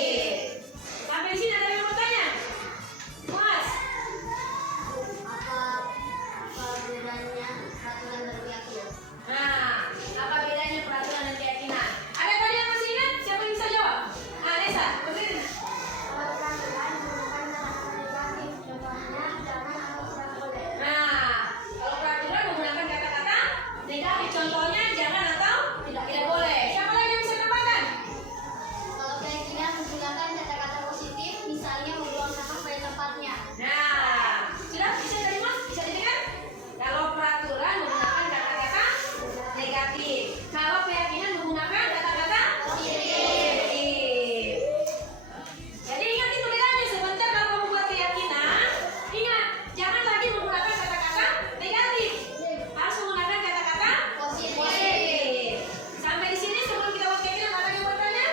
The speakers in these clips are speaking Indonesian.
Sampai di sini ada yang mau tanya? Mas, Apa bedanya peraturan dan keyakinan? nah, apa bedanya peraturan dan keyakinan? Ada tadi yang masih ingat? Siapa yang bisa jawab? Ah, Nesa, berdiri. Kalau peraturan menggunakan kata-kata negatif, contohnya jangan atau tidak boleh. Nah, kalau peraturan menggunakan kata-kata negatif, contohnya jangan atau tidak boleh. Siapa lagi yang bisa tambahkan? Kalau keyakinan menggunakan kata-kata positif, misalnya membuang sampah pada tempatnya. Nah, sudah bisa terima? Bisa didengar? Kalau peraturan menggunakan kata-kata negatif, kalau keyakinan menggunakan kata-kata positif. Jadi ingat itu bedanya. Sebentar kalau kamu buat keyakinan, ingat jangan lagi menggunakan kata-kata negatif, harus menggunakan kata-kata positif. Sampai di sini sebelum kita buat keyakinan ada yang bertanya?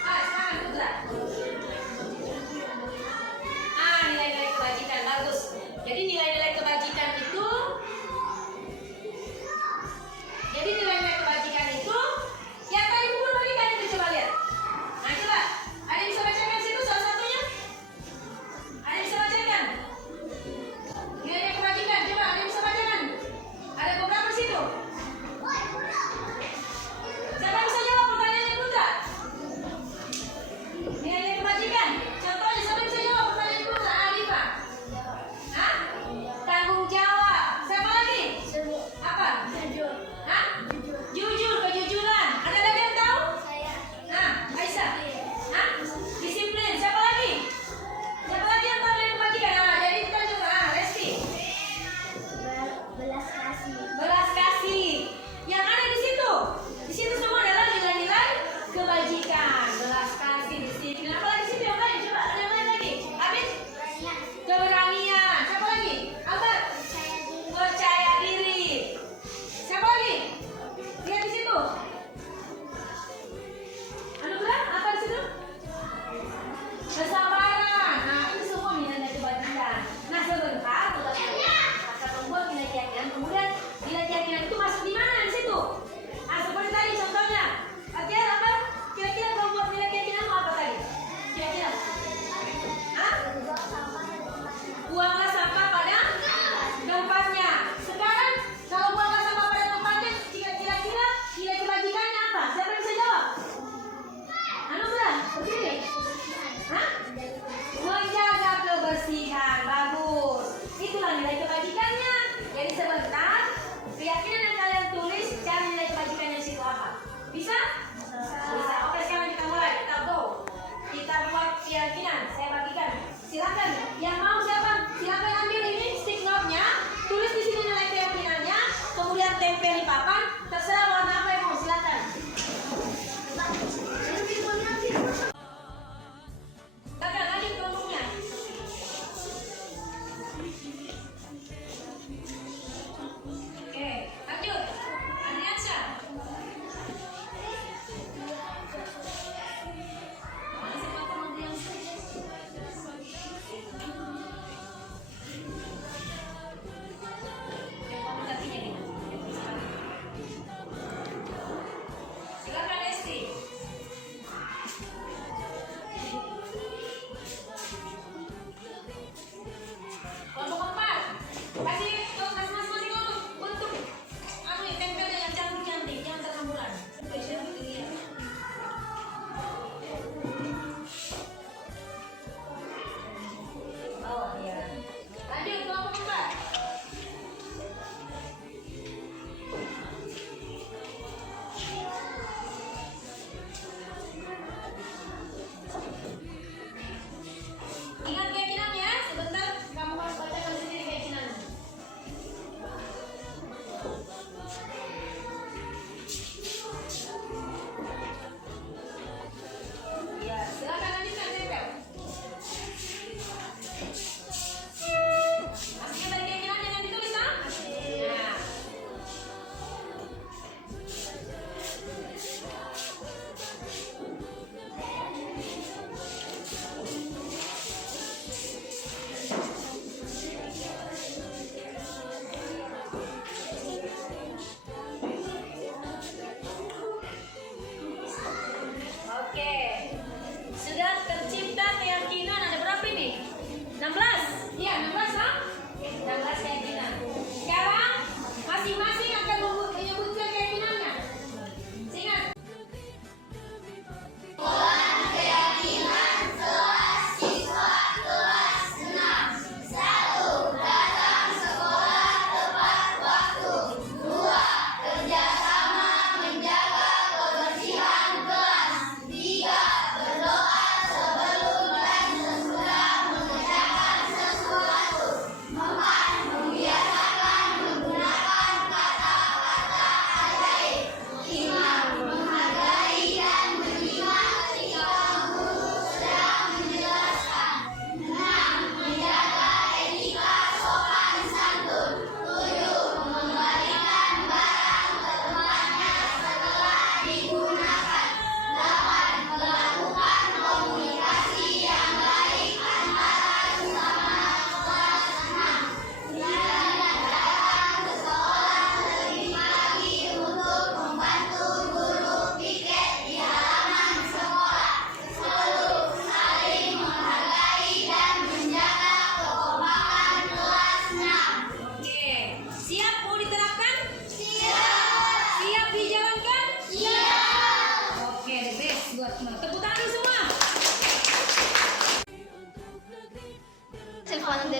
Ah, silakan Putra. Ah, nilai-nilai kebajikan bagus. Jadi nilai-nilai kebajikan itu yang tadi buku berikan itu coba lihat. Nah, coba. Ada yang bisa bacakan situ salah satunya? Ada yang bisa bacakan? Nilai kebajikan, coba ada yang bisa bacakan? Ada beberapa situ. Siapa yang bisa jawab pertanyaannya Putra? Nilai kebajikan. Contohnya siapa yang bisa jawab pertanyaan Putra? Alifa. Hah? Tanggung jawab. Siapa lagi? Apa? Hah? Jujur, kejujuran. Ada lagi yang tahu? Saya Nah, Aisyah. Hah? Disiplin. Siapa lagi? Siapa lagi yang tahu nilai kebajikan? Nah, jadi kita coba. Ah, Resti. belas kasih. Belas kasih. Yang ada di situ. Di situ semua adalah nilai-nilai kebajikan. Belas kasih, disiplin. Apa lagi situ yang lain? Coba ada yang lain lagi. Habis? Keberanian. Siapa lagi? Albert. Percaya diri. Siapa lagi? Lihat di situ. Anugerah apa di situ? Kesabaran. Nah, itu semua nilai kebajikan. Nah, sebentar maka membuat nilai keyakinan. Kemudian nilai keyakinan itu masuk di mana di situ? Nah, seperti tadi contohnya. Latihan apa? Kira-kira kalau buat nilai keyakinan mau apa tadi? Kira-kira? Hah? Buanglah sampah pada tempatnya. Sekarang kalau buanglah sampah pada tempatnya, kira-kira nilai kebajikannya apa? Siapa yang bisa jawab? Anugerah, berdiri. Hah? Menjaga kebersihan, bagus. Itulah nilai kebajikannya. Jadi sebentar, keyakinan yang kalian tulis, cari nilai kebajikannya di situ apa? Bisa? Bisa. Oke, sekarang kita mulai. Kita go. Kita buat keyakinan. Saya bagikan. Silakan. Yang mau siapa? Silakan ambil ini stick note-nya. Tulis di sini nilai keyakinannya. Kemudian tempel di papan. Terserah warna apa yang mau. Silakan. Silakan lanjut kelompoknya. Oke, lanjut.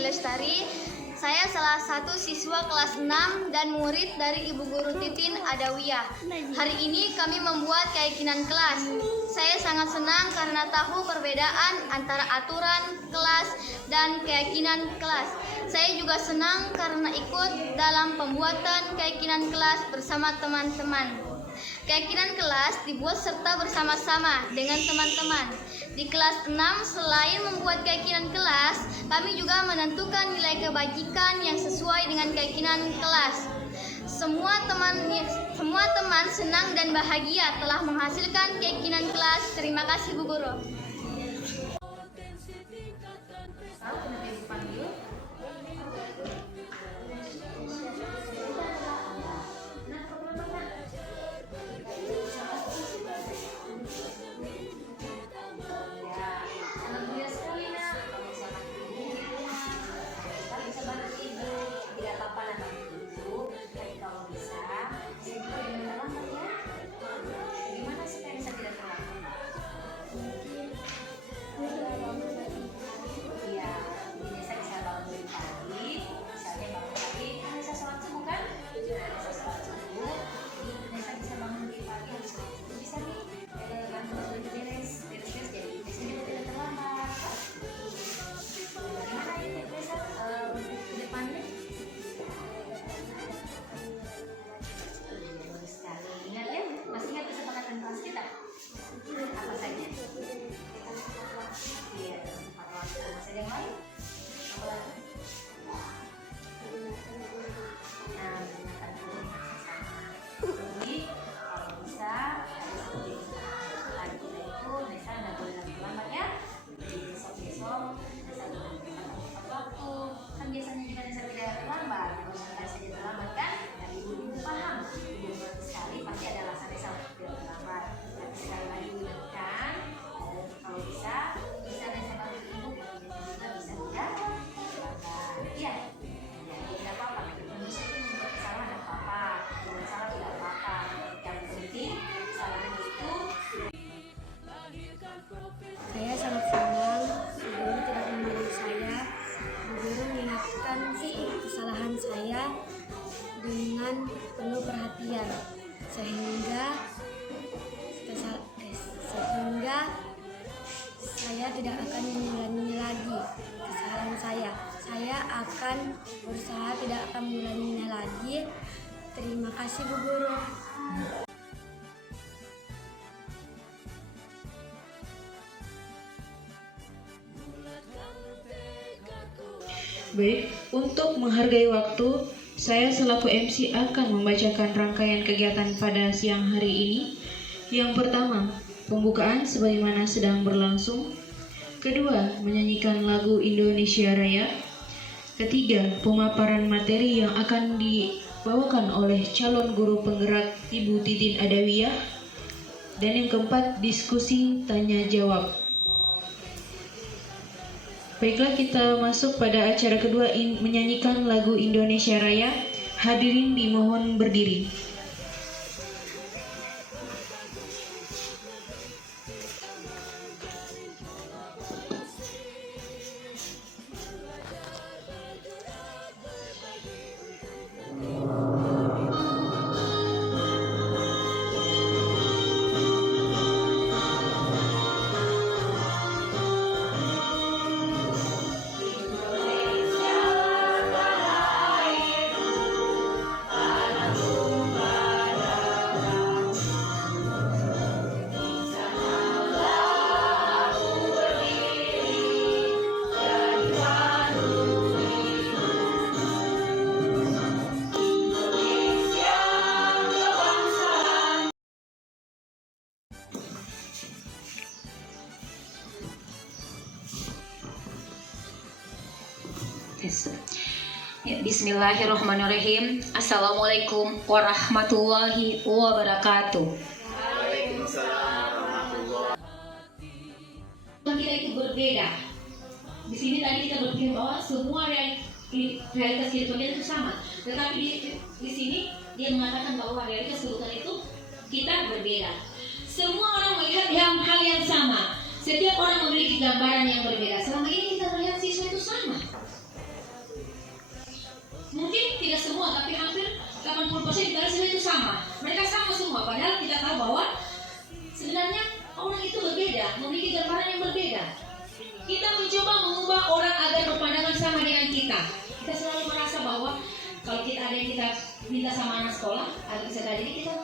Lestari. Saya salah satu siswa kelas 6 dan murid dari Ibu Guru Titin Adawiyah. Hari ini kami membuat keyakinan kelas. Saya sangat senang karena tahu perbedaan antara aturan kelas dan keyakinan kelas. Saya juga senang karena ikut dalam pembuatan keyakinan kelas bersama teman-teman. Keyakinan kelas dibuat serta bersama-sama dengan teman-teman. Di kelas 6, selain membuat keyakinan kelas, kami juga menentukan nilai kebajikan yang sesuai dengan keyakinan kelas. Semua teman senang dan bahagia telah menghasilkan keyakinan kelas. Terima kasih Bu Guru. Saya sangat senang Bu Guru tidak memarahi saya. Bu Guru mengingatkan kesalahan saya dengan penuh perhatian sehingga saya tidak akan mengulangi lagi kesalahan saya. Saya akan berusaha tidak akan mengulanginya lagi. Terima kasih Bu Guru. Baik, untuk menghargai waktu, saya selaku MC akan membacakan rangkaian kegiatan pada siang hari ini. Yang pertama, pembukaan sebagaimana sedang berlangsung. Kedua, menyanyikan lagu Indonesia Raya. Ketiga, pemaparan materi yang akan dibawakan oleh calon guru penggerak Ibu Titin Adawiyah. Dan yang keempat, diskusi tanya jawab. Baiklah, kita masuk pada acara kedua, menyanyikan lagu Indonesia Raya. Hadirin dimohon berdiri. Ya, bismillahirrahmanirrahim. Assalamualaikum warahmatullahi wabarakatuh. Kita itu berbeda. Di sini tadi kita berpikir bahwa semua realitas kehidupan kita itu sama. Tetapi di sini dia mengatakan bahwa realitas kehidupan itu kita berbeda. Semua orang melihat hal yang sama. Setiap orang memiliki gambaran yang berbeda. Selama ini kita melihat siswa itu sama. Mungkin tidak semua, tapi hampir 80% kita semua itu sama. Mereka sama semua, padahal kita tahu bahwa sebenarnya orang itu berbeda, memiliki gambaran yang berbeda. Kita mencoba mengubah orang agar berpandangan sama dengan kita. Kita selalu merasa bahwa kalau kita ada yang kita minta sama anak sekolah, agar bisa tadi kita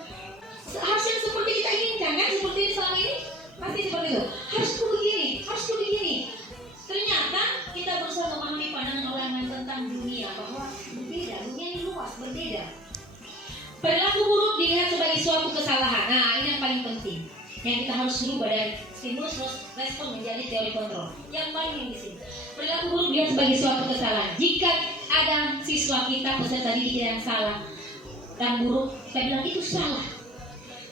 harusnya seperti kita inginkan kan, seperti ini selama ini pasti seperti itu. Harus begini, harus begini. Ternyata kita berusaha memahami pandangan orang lain tentang dunia bahwa berbeda, dunia ini luas, berbeda. Perilaku buruk dilihat sebagai suatu kesalahan. Nah, ini yang paling penting. Yang kita harus rubah dari stimulus respon menjadi teori kontrol. Yang paling di sini. Perilaku buruk dilihat sebagai suatu kesalahan. Jika ada siswa kita peserta didik yang salah dan buruk, kita bilang itu salah.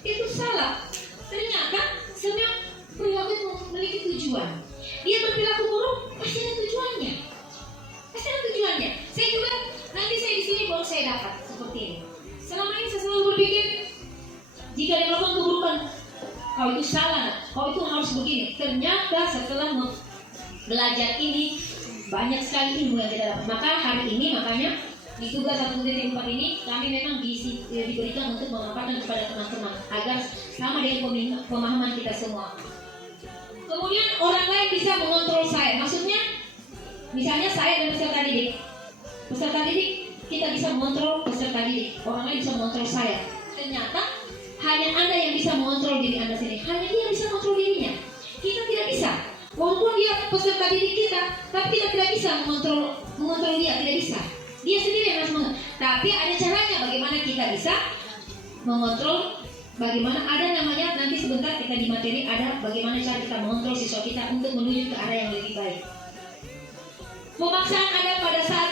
Itu salah. Ternyata semua perilaku itu memiliki tujuan. Dia berperilaku buruk pasti ada tujuannya. Pasti ada tujuannya. Saya juga nanti saya di sini baru saya dapat seperti ini. Selama ini saya selalu berpikir jika dia melakukan keburukan, kau itu salah, kau itu harus begini. Ternyata setelah belajar ini banyak sekali ilmu yang kita dapat. Maka hari ini makanya di tugas 1.4 ini kami memang diberikan untuk memaparkan kepada teman-teman agar sama dengan pemahaman kita semua. Kemudian orang lain bisa mengontrol saya. Maksudnya misalnya saya dan peserta didik. Peserta didik kita bisa mengontrol peserta didik. Orang lain bisa mengontrol saya. Ternyata hanya Anda yang bisa mengontrol diri Anda sendiri. Hanya dia yang bisa mengontrol dirinya. Kita tidak bisa. Walaupun dia peserta didik kita, tapi kita tidak bisa mengontrol dia, tidak bisa. Dia sendiri yang harus mengontrol. Tapi ada caranya bagaimana kita bisa mengontrol. Bagaimana ada namanya nanti sebentar kita di materi ada bagaimana cara kita mengontrol siswa kita untuk menuju ke arah yang lebih baik. Pemaksaan ada pada saat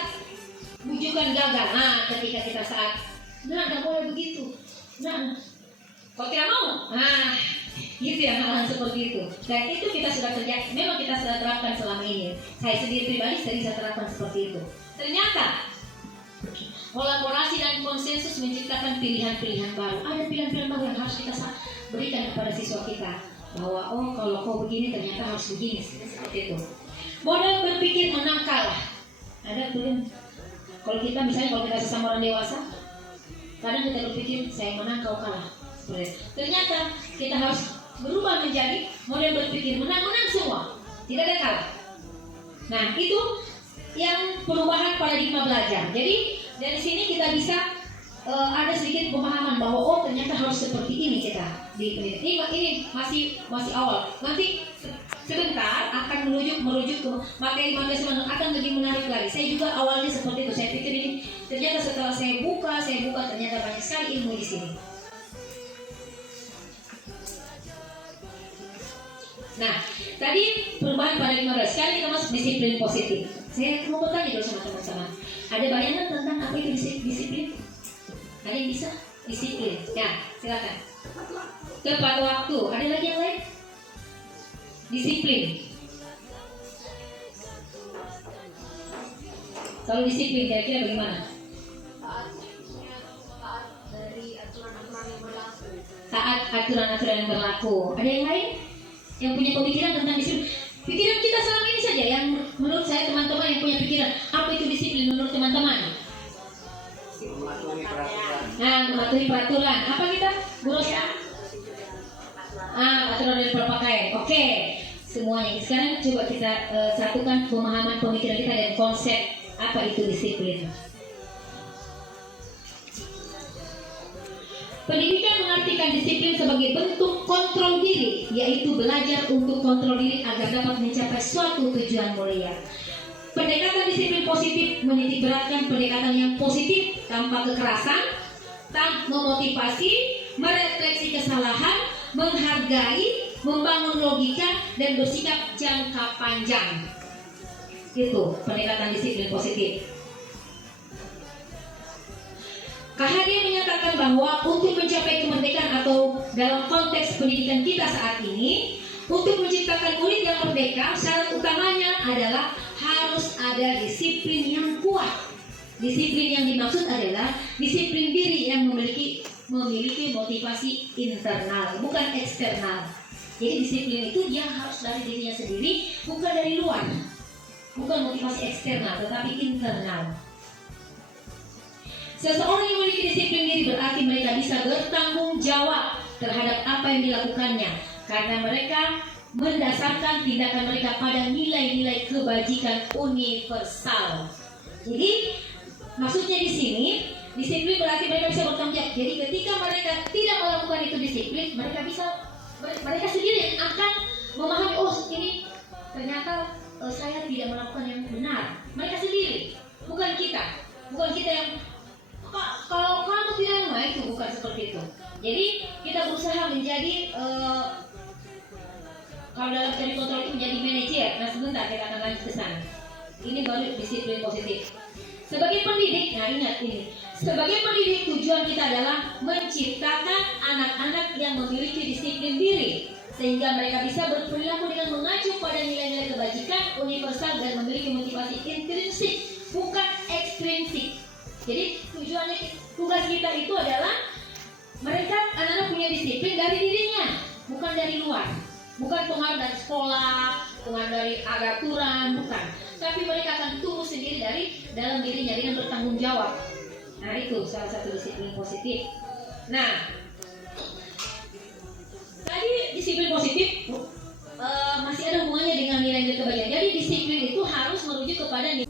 bujukan gagal. Nah, ketika kita saat, nggak boleh begitu. Nah, kalau tidak mau, gitu ya hal-hal seperti itu. Dan itu kita sudah kerja, memang kita sudah terapkan selama ini. Saya sendiri pribadi sering saya terapkan seperti itu. Ternyata kolaborasi dan konsensus menciptakan pilihan-pilihan baru. Ada pilihan-pilihan baru yang harus kita berikan kepada siswa kita. Bahwa kalau kau begini ternyata harus begini. Seperti itu. Modal berpikir menang kalah. Ada pilihan. Kalau kita misalnya kalau kita sesama orang dewasa, kadang kita berpikir saya menang kau kalah. Ternyata kita harus berubah menjadi model berpikir menang-menang semua. Tidak ada kalah. Nah itu yang perubahan paradigma belajar. Jadi dari sini kita bisa ada sedikit pemahaman bahwa ternyata harus seperti ini kita di pendidikan. Ini masih awal. Nanti sebentar akan merujuk ke materi-materi sebenarnya akan lebih menarik lagi. Saya juga awalnya seperti itu. Saya pikir ini ternyata setelah saya buka ternyata banyak sekali ilmu di sini. Nah, tadi perubahan paradigma belajar. Sekarang kita masuk disiplin positif. Saya mau bertanya dulu sama teman-teman. Ada bayangan tentang apa itu disiplin? Ada yang bisa? Disiplin. Ya, silakan. Tepat waktu. Ada lagi yang lain? Disiplin. Kalau disiplin, kira-kira bagaimana? Taat aturan-aturan yang berlaku. Ada yang lain? Yang punya pemikiran tentang disiplin? Pikiran kita selama ini saja yang menurut saya teman-teman yang punya pikiran apa itu disiplin menurut teman-teman? Mematuhi peraturan. Apa kita? Guru aturan dan berpakaian. Oke. Semuanya. Sekarang coba kita satukan pemahaman pemikiran kita dan konsep apa itu disiplin. Pendidikan mengartikan disiplin sebagai bentuk kontrol diri, yaitu belajar untuk kontrol diri agar dapat mencapai suatu tujuan mulia. Pendekatan disiplin positif menitikberatkan pendekatan yang positif tanpa kekerasan, memotivasi, merefleksi kesalahan, menghargai, membangun logika, dan bersikap jangka panjang. Itu pendekatan disiplin positif. Kahadian menyatakan bahwa untuk mencapai kemerdekaan atau dalam konteks pendidikan kita saat ini, untuk menciptakan murid yang merdeka, syarat utamanya adalah harus ada disiplin yang kuat. Disiplin yang dimaksud adalah disiplin diri yang memiliki motivasi internal, bukan eksternal. Jadi disiplin itu dia harus dari dirinya sendiri, bukan dari luar. Bukan motivasi eksternal, tetapi internal. Seseorang yang memiliki disiplin diri berarti mereka bisa bertanggung jawab terhadap apa yang dilakukannya, karena mereka mendasarkan tindakan mereka pada nilai-nilai kebajikan universal. Jadi maksudnya di sini disiplin berarti mereka bisa bertanggung jawab. Jadi ketika mereka tidak melakukan itu disiplin, mereka sendiri akan memahami, oh ini ternyata saya tidak melakukan yang benar. Mereka sendiri, bukan kita yang kalau kamu tidak mau, itu bukan seperti itu. Jadi kita berusaha menjadi kalau dalam teori kontrol itu menjadi manajer. Nah sebentar kita akan lanjut ke sana. Ini baru disiplin positif. Sebagai pendidik, nah ingat ini. Sebagai pendidik tujuan kita adalah menciptakan anak-anak yang memiliki disiplin diri, sehingga mereka bisa berperilaku dengan mengacu pada nilai-nilai kebajikan universal dan memiliki motivasi intrinsik, bukan ekstrinsik. Jadi tugas kita itu adalah mereka anak-anak punya disiplin dari dirinya, bukan dari luar, bukan pengaruh dari sekolah, pengaruh dari aturan, bukan. Tapi mereka akan tumbuh sendiri dari dalam dirinya dengan bertanggung jawab. Nah itu salah satu disiplin positif. Nah tadi disiplin positif masih ada hubungannya dengan nilai-nilai kebajikan. Jadi disiplin itu harus merujuk kepada nilai.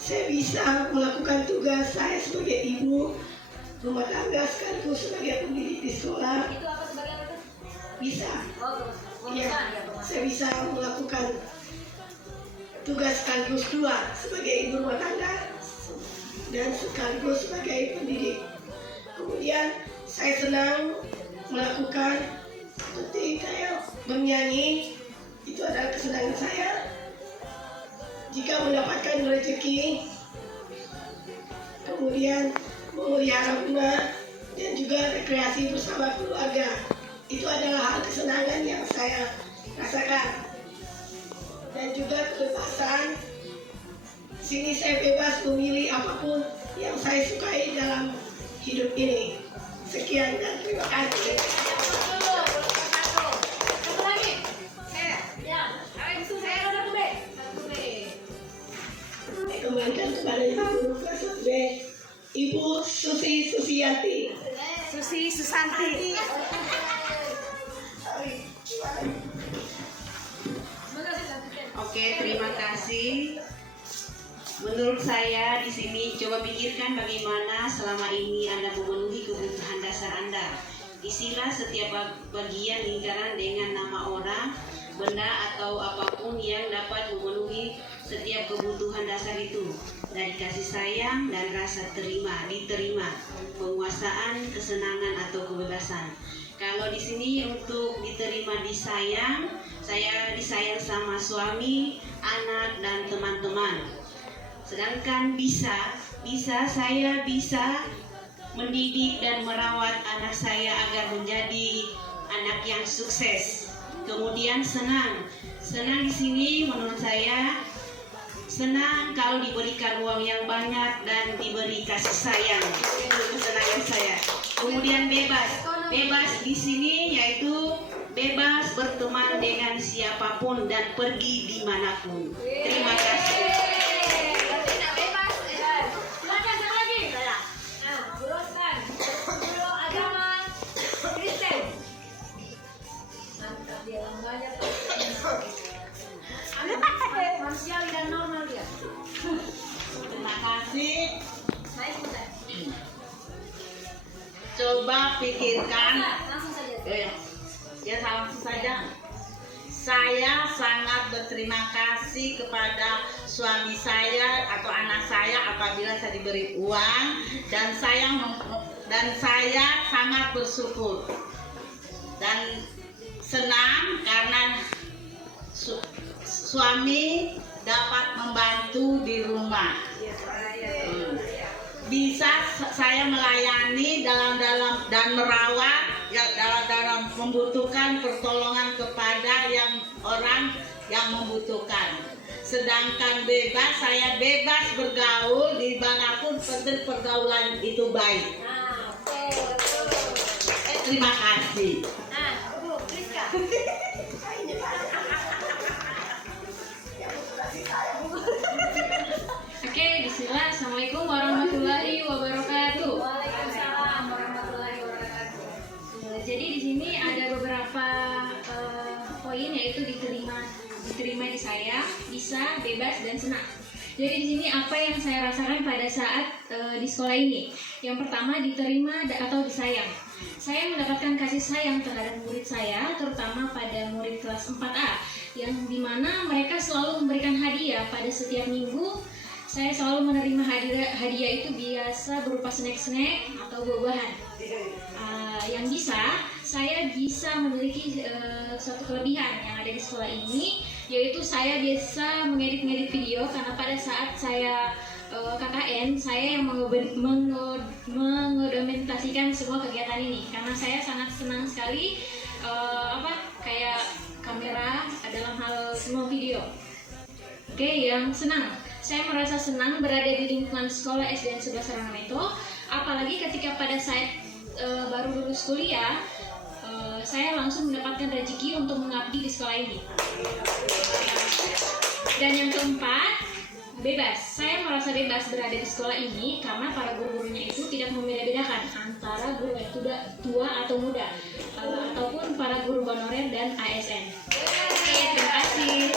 Saya bisa melakukan tugas saya sebagai ibu rumah tangga sekaligus sebagai pendidik di sekolah. Itu apa sebagai apa? Bisa. Ya, Saya bisa melakukan tugas sekaligus dua sebagai ibu rumah tangga dan sekaligus sebagai pendidik. Kemudian saya senang melakukan seperti kayak bernyanyi, itu adalah kesenangan saya. Jika mendapatkan rezeki, kemudian memelihara rumah dan juga rekreasi bersama keluarga, itu adalah hal kesenangan yang saya rasakan. Dan juga kebebasan, sini saya bebas memilih apapun yang saya sukai dalam hidup ini. Sekian dan terima kasih. Satu lagi. Saya roda ke B. Saya kembalikan kepada Ibu kelas 1B, Ibu Susi Susianti. Susi Susanti. Oke, terima kasih. Menurut saya di sini coba pikirkan bagaimana selama ini Anda memenuhi kebutuhan dasar Anda. Isilah setiap bagian lingkaran dengan nama orang, benda atau apapun yang dapat memenuhi setiap kebutuhan dasar itu. Dari kasih sayang dan rasa diterima, penguasaan, kesenangan atau kebebasan. Kalau di sini untuk diterima disayang, saya disayang sama suami, anak dan teman-teman. Sedangkan saya bisa mendidik dan merawat anak saya agar menjadi anak yang sukses. Kemudian senang di sini menurut saya senang kalau diberikan uang yang banyak dan diberi kasih sayang. Itu kesenangan saya. Kemudian bebas di sini yaitu bebas berteman dengan siapapun dan pergi dimanapun. Terima kasih. Silakan satu lagi. Nah, guru agama Kristen. Mantap dia banyak. Manusiawi dan normal dia. Terima kasih. Baik, sebentar. Coba pikirkan. Langsung saja. Ya langsung saja. Saya sangat berterima kasih kepada suami saya atau anak saya apabila saya diberi uang, dan saya sangat bersyukur dan senang karena suami dapat membantu di rumah. Bisa saya melayani dalam dan merawat ya dalam membutuhkan pertolongan kepada orang yang membutuhkan. Sedangkan saya bebas bergaul dimanapun penting pergaulan itu baik. Terima kasih. Nah, Bu Priska. Oke, Oke, bismillah. Assalamualaikum warahmatullahi wabarakatuh. Waalaikumsalam warahmatullahi wabarakatuh. Jadi di sini ada beberapa poin, yaitu diterima di saya, bisa, bebas, dan senang. Jadi di sini apa yang saya rasakan pada saat di sekolah ini. Yang pertama, diterima atau disayang. Saya mendapatkan kasih sayang terhadap murid saya, terutama pada murid kelas 4A, yang dimana mereka selalu memberikan hadiah pada setiap minggu. Saya selalu menerima hadiah itu biasa berupa snack-snack atau buah-buahan. Yang saya bisa memiliki suatu kelebihan yang ada di sekolah ini, yaitu saya biasa mengedit video, karena pada saat saya KKN, saya yang mengodokumentasikan semua kegiatan ini, karena saya sangat senang sekali kayak kamera dalam hal semua video. Oke, yang senang, saya merasa senang berada di lingkungan sekolah SDN 11 Rangameto, apalagi ketika pada saat baru lulus kuliah, saya langsung mendapatkan rezeki untuk mengabdi di sekolah ini. Dan yang keempat, bebas. Saya merasa bebas berada di sekolah ini karena para guru-gurunya itu tidak membeda-bedakan antara guru yang tua atau muda, ataupun para guru honorer dan ASN. Oke, terima kasih.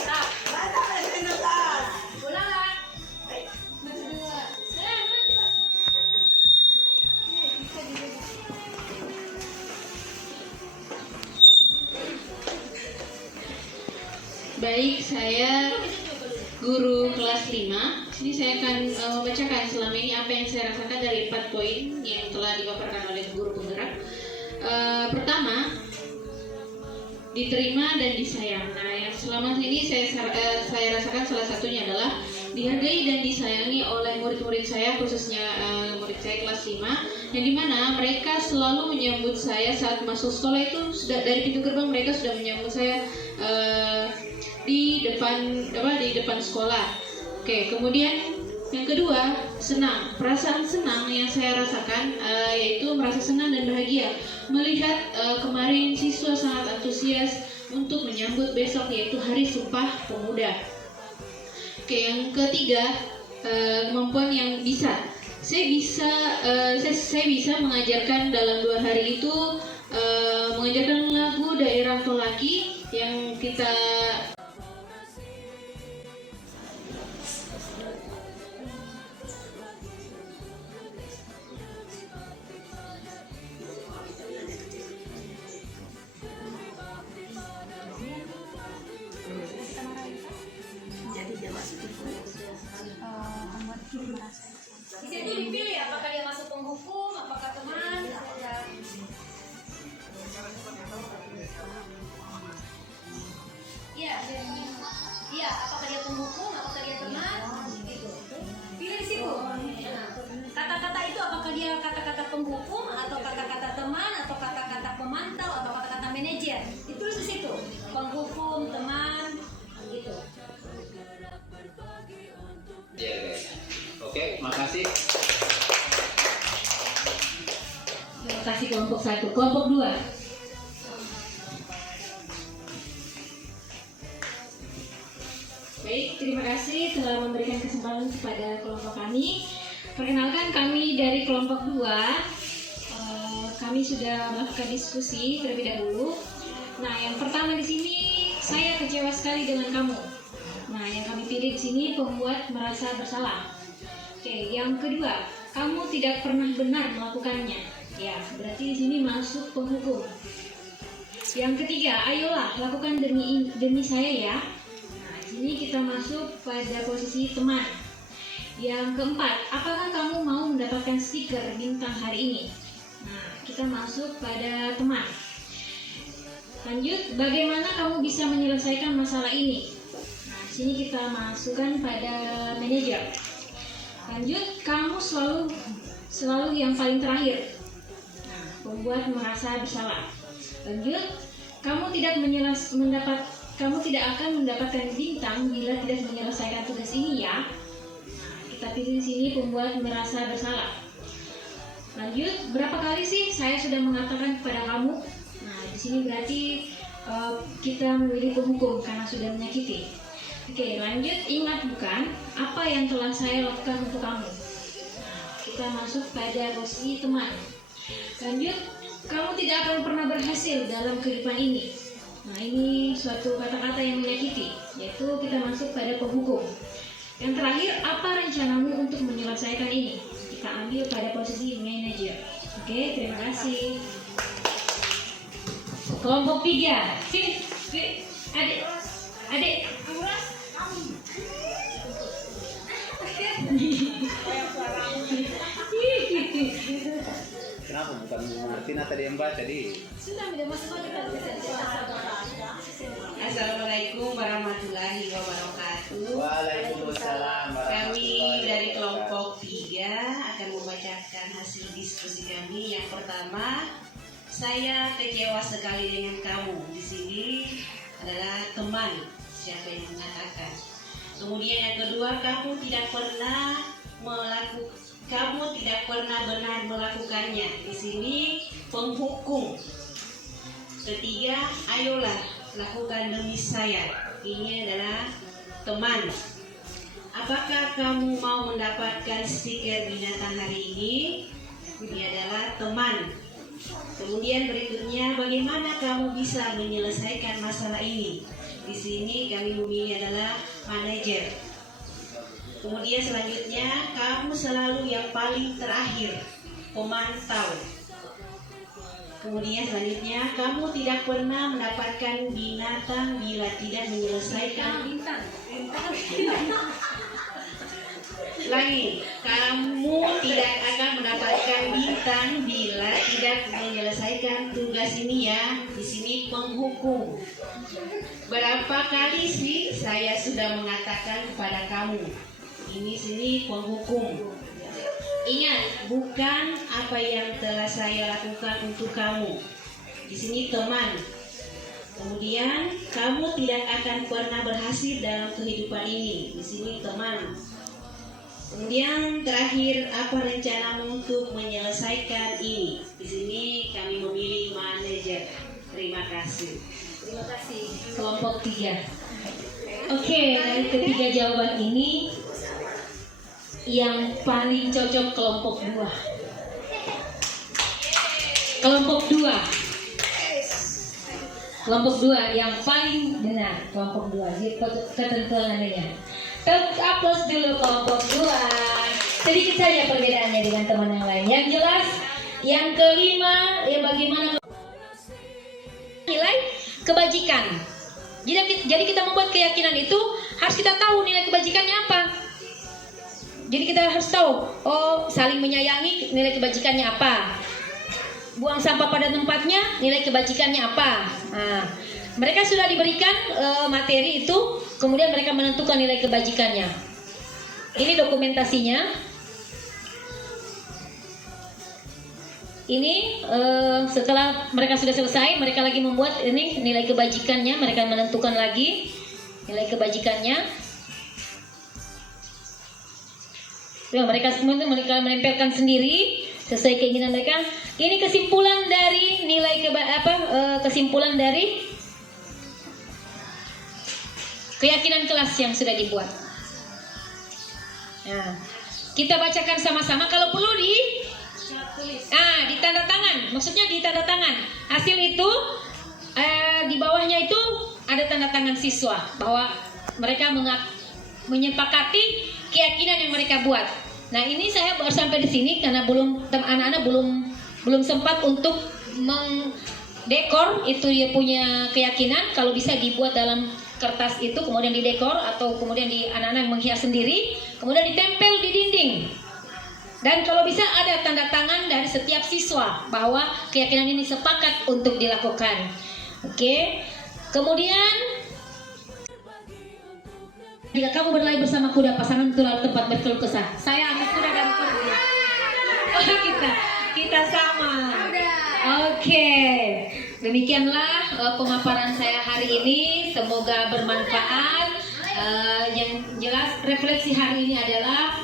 Baik, saya guru kelas 5. Sini saya akan membacakan selama ini apa yang saya rasakan dari 4 poin yang telah dipaparkan oleh guru penggerak. Pertama, diterima dan disayang. Nah, yang selama ini saya rasakan salah satunya adalah dihargai dan disayangi oleh murid-murid saya, khususnya murid saya kelas 5, yang dimana mereka selalu menyambut saya saat masuk sekolah itu. Dari pintu gerbang mereka sudah menyambut saya di depan sekolah. Oke, kemudian yang kedua, senang. Perasaan senang yang saya rasakan yaitu merasa senang dan bahagia melihat kemarin siswa sangat antusias untuk menyambut besok, yaitu Hari Sumpah Pemuda. Oke, yang ketiga, kemampuan yang bisa. Saya bisa mengajarkan dalam 2 hari itu mengajarkan lagu daerah Tolaki yang kita Di situ dipilih apakah dia masuk penghukum, apakah teman. Iya, apakah dia penghukum, apakah dia teman, gitu. Pilih di situ. Kata-kata itu apakah dia kata-kata penghukum, atau kata-kata teman, atau kata-kata pemantau, atau kata-kata manajer. Ditulis di situ. Penghukum, teman, gitu. Ya, guys. Oke, makasih. Terima kasih kelompok 1. Kelompok 2. Baik, terima kasih telah memberikan kesempatan kepada kelompok kami. Perkenalkan, kami dari kelompok 2. Kami sudah melakukan diskusi terlebih dahulu. Nah, yang pertama di sini saya kecewa sekali dengan kamu. Nah, yang kami pilih di sini pembuat merasa bersalah. Oke, yang kedua, kamu tidak pernah benar melakukannya. Ya, berarti di sini masuk penghukum. Yang ketiga, ayolah lakukan demi saya ya. Nah, di sini kita masuk pada posisi teman. Yang keempat, apakah kamu mau mendapatkan stiker bintang hari ini? Nah, kita masuk pada teman. Lanjut, bagaimana kamu bisa menyelesaikan masalah ini? Nah, di sini kita masukkan pada manajer. Lanjut, kamu selalu yang paling terakhir. Nah, membuat merasa bersalah. Lanjut, kamu tidak akan mendapatkan bintang bila tidak menyelesaikan tugas ini ya. Nah, kita pilih di sini pembuat merasa bersalah. Lanjut, berapa kali sih saya sudah mengatakan kepada kamu? Nah, di sini berarti kita memilih penghukum karena sudah menyakiti. Oke, lanjut. Ingat bukan apa yang telah saya lakukan untuk kamu? Kita masuk pada posisi teman. Lanjut, kamu tidak akan pernah berhasil dalam kehidupan ini. Nah, ini suatu kata-kata yang menyakiti, yaitu kita masuk pada penghukum. Yang terakhir, apa rencanamu untuk menyelesaikan ini? Kita ambil pada posisi manajer. Oke, terima kasih. Kelompok 3. Sini, adik. Kenapa bukan Martina tadi yang baca di? Assalamualaikum warahmatullahi wabarakatuh. Waalaikumsalam Kami warahmatullahi dari wabarakatuh. kelompok 3 akan membacakan hasil diskusi kami. Yang pertama, saya kecewa sekali dengan kamu. Di sini adalah teman, siapa yang mengatakan. Kemudian yang kedua, kamu tidak pernah benar melakukannya. Di sini penghukum. Ketiga, ayolah lakukan demi saya. Ini adalah teman. Apakah kamu mau mendapatkan stiker binatang hari ini? Ini adalah teman. Kemudian berikutnya, bagaimana kamu bisa menyelesaikan masalah ini? Di sini kami memilih adalah manajer. Kemudian selanjutnya, kamu selalu yang paling terakhir, pemantau. Kemudian selanjutnya, kamu tidak pernah mendapatkan binatang bila tidak menyelesaikan lagi. Kamu tidak akan mendapatkan bintang bila tidak menyelesaikan tugas ini ya. Di sini penghukum. Berapa kali sih saya sudah mengatakan kepada kamu? Ini sini penghukum. Ingat, bukan apa yang telah saya lakukan untuk kamu. Di sini teman. Kemudian kamu tidak akan pernah berhasil dalam kehidupan ini. Di sini teman. Kemudian terakhir, apa rencanamu untuk menyelesaikan ini? Di sini kami memilih manajer. Terima kasih. Terima kasih. Kelompok 3. Oke, dari ketiga jawaban ini yang paling cocok kelompok 2. Kelompok 2. Kelompok 2 yang paling benar. Kelompok 2. Jadi ketentuan adanya. Tepuk aplaus dulu kelompok 2. Sedikit saja perbedaannya dengan teman yang lain. Yang jelas, yang kelima, ya bagaimana nilai kebajikan. Jadi kita membuat keyakinan itu harus kita tahu nilai kebajikannya apa. Jadi kita harus tahu, oh saling menyayangi nilai kebajikannya apa. Buang sampah pada tempatnya nilai kebajikannya apa. Nah, mereka sudah diberikan materi itu, kemudian mereka menentukan nilai kebajikannya. Ini dokumentasinya. Ini setelah mereka sudah selesai, mereka lagi membuat ini nilai kebajikannya, mereka menentukan lagi nilai kebajikannya. Ya, mereka menempelkan sendiri sesuai keinginan mereka. Ini kesimpulan dari nilai kesimpulan dari keyakinan kelas yang sudah dibuat. Nah, kita bacakan sama-sama. Kalau perlu ditanda tangan. Maksudnya ditanda tangan. Hasil itu di bawahnya itu ada tanda tangan siswa bahwa mereka menyepakati keyakinan yang mereka buat. Nah, ini saya baru sampai di sini karena anak-anak belum sempat untuk mendekor itu dia punya keyakinan. Kalau bisa dibuat dalam kertas itu kemudian didekor atau kemudian anak-anak menghias sendiri, kemudian ditempel di dinding. Dan kalau bisa ada tanda tangan dari setiap siswa bahwa keyakinan ini sepakat untuk dilakukan. Oke. Kemudian jika kamu berlari bersama kuda, pasangan itulah tempat berkeluh kesah. Saya anak kuda dan pergi. Oh, kita sama. Oke. Demikianlah pemaparan saya hari ini. Semoga bermanfaat. Yang jelas refleksi hari ini adalah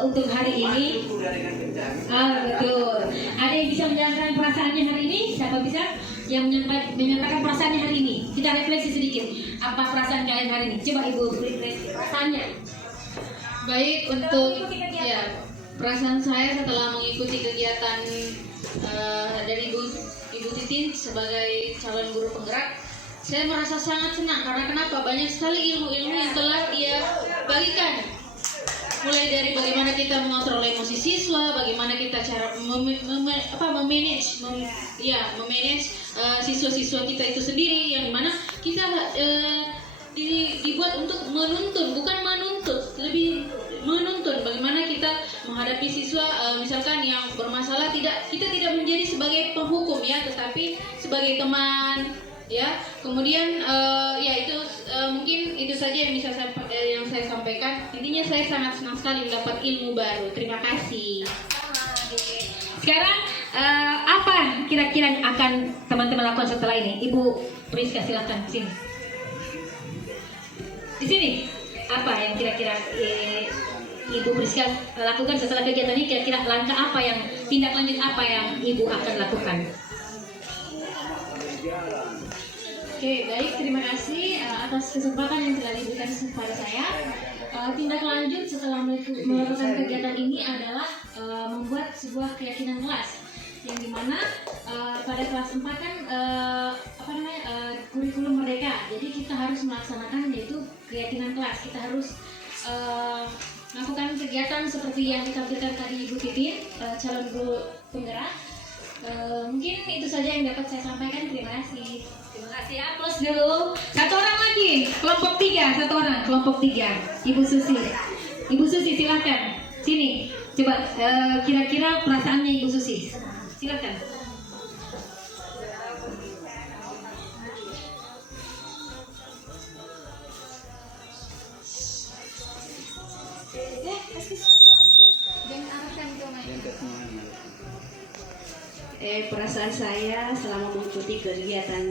untuk hari ini. Betul. Ada yang bisa menjalankan perasaannya hari ini? Siapa bisa? yang menyatakan perasaannya hari ini. Kita refleksi sedikit. Apa perasaan kalian hari ini? Coba Ibu refleksi perasaannya. Baik, untuk ya perasaan saya setelah mengikuti kegiatan dari Ibu Titin sebagai calon guru penggerak, saya merasa sangat senang karena kenapa? Banyak sekali ilmu-ilmu yang telah ia bagikan. Mulai dari bagaimana kita mengontrol emosi siswa, bagaimana kita cara memanage siswa-siswa kita itu sendiri, yang mana kita dibuat untuk menuntun, bukan menuntut, lebih menuntun bagaimana kita menghadapi siswa misalkan yang bermasalah, kita tidak menjadi sebagai penghukum ya, tetapi sebagai teman ya. Kemudian ya itu mungkin itu saja yang bisa yang saya sampaikan. Intinya saya sangat senang sekali mendapat ilmu baru. Terima kasih. Sekarang apa kira-kira yang akan teman-teman lakukan setelah ini? Ibu Priska silakan sini. Di sini apa yang kira-kira Ibu Priska lakukan setelah kegiatan ini? Kira-kira langkah apa yang tindak lanjut apa yang Ibu akan lakukan? Oke, baik, terima kasih atas kesempatan yang telah diberikan kepada saya. Tindak lanjut setelah melakukan kegiatan ini adalah membuat sebuah keyakinan kelas, yang dimana pada kelas 4 kan kurikulum merdeka. Jadi kita harus melaksanakan yaitu keyakinan kelas. Kita harus melakukan kegiatan seperti yang ditampilkan tadi Ibu Titin, calon guru penggerak. Mungkin itu saja yang dapat saya sampaikan. Terima kasih. Terima kasih ya, plus dulu. Satu orang lagi, kelompok 3, satu orang, kelompok 3. Ibu Susi. Ibu Susi silakan. Sini, coba kira-kira perasaannya Ibu Susi. Silakan. Perasaan saya selama mengikuti kegiatan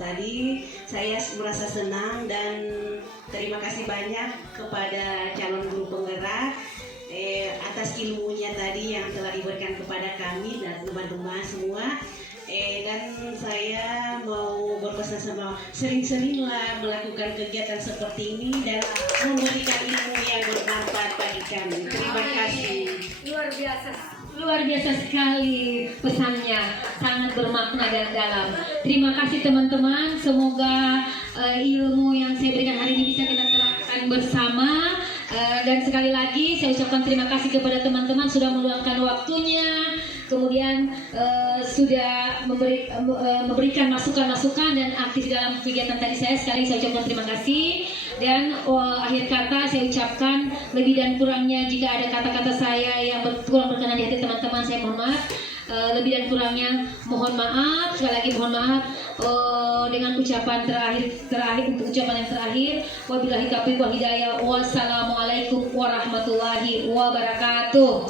tadi, saya merasa senang dan terima kasih banyak kepada calon guru penggerak atas ilmunya tadi yang telah diberikan kepada kami dan teman-teman semua. Dan saya mau berpesan sama sering-seringlah melakukan kegiatan seperti ini dan memberikan ilmu yang bermanfaat bagi kami. Terima kasih. Luar biasa sekali pesannya, sangat bermakna dan dalam. Terima kasih teman-teman, semoga ilmu yang saya berikan hari ini bisa kita terapkan bersama. Dan sekali lagi saya ucapkan terima kasih kepada teman-teman sudah meluangkan waktunya, kemudian sudah memberikan masukan-masukan dan aktif dalam kegiatan tadi saya. Sekali saya ucapkan terima kasih. Dan akhir kata saya ucapkan lebih dan kurangnya jika ada kata-kata saya yang kurang berkenan di hati teman-teman, saya mohon maaf. Lebih dan kurangnya mohon maaf, sekali lagi mohon maaf. Dengan ucapan terakhir untuk ucapan yang terakhir, wabillahi taufiq wal hidayah. Wassalamualaikum warahmatullahi wabarakatuh.